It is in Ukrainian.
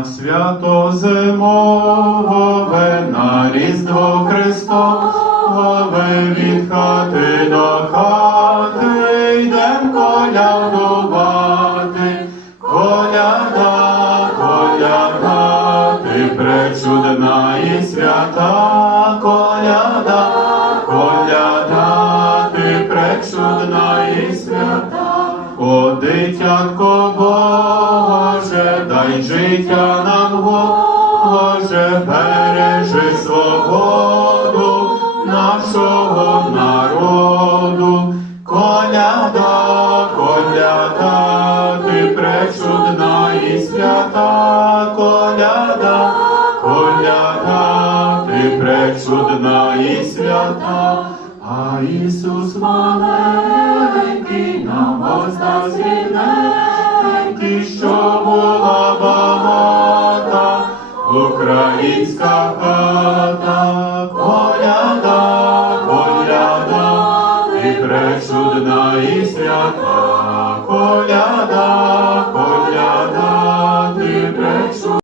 Свято зимове, на Різдво Христове, від хати до хати, йдем колядувати, коляда, коляда, ти пречудна і свята, коляда, коляда, ти пречудна і свята. О, дитятко Боже, дай життя нам, Боже, бережи свободу нашого народу. Коляда, коляда, ти пречудна і свята, коляда, коляда, ти пречудна і свята, а Ісус маленький нам воздав світленький, що українська хата, коляда, коляда, і пречудна і свята, коляда.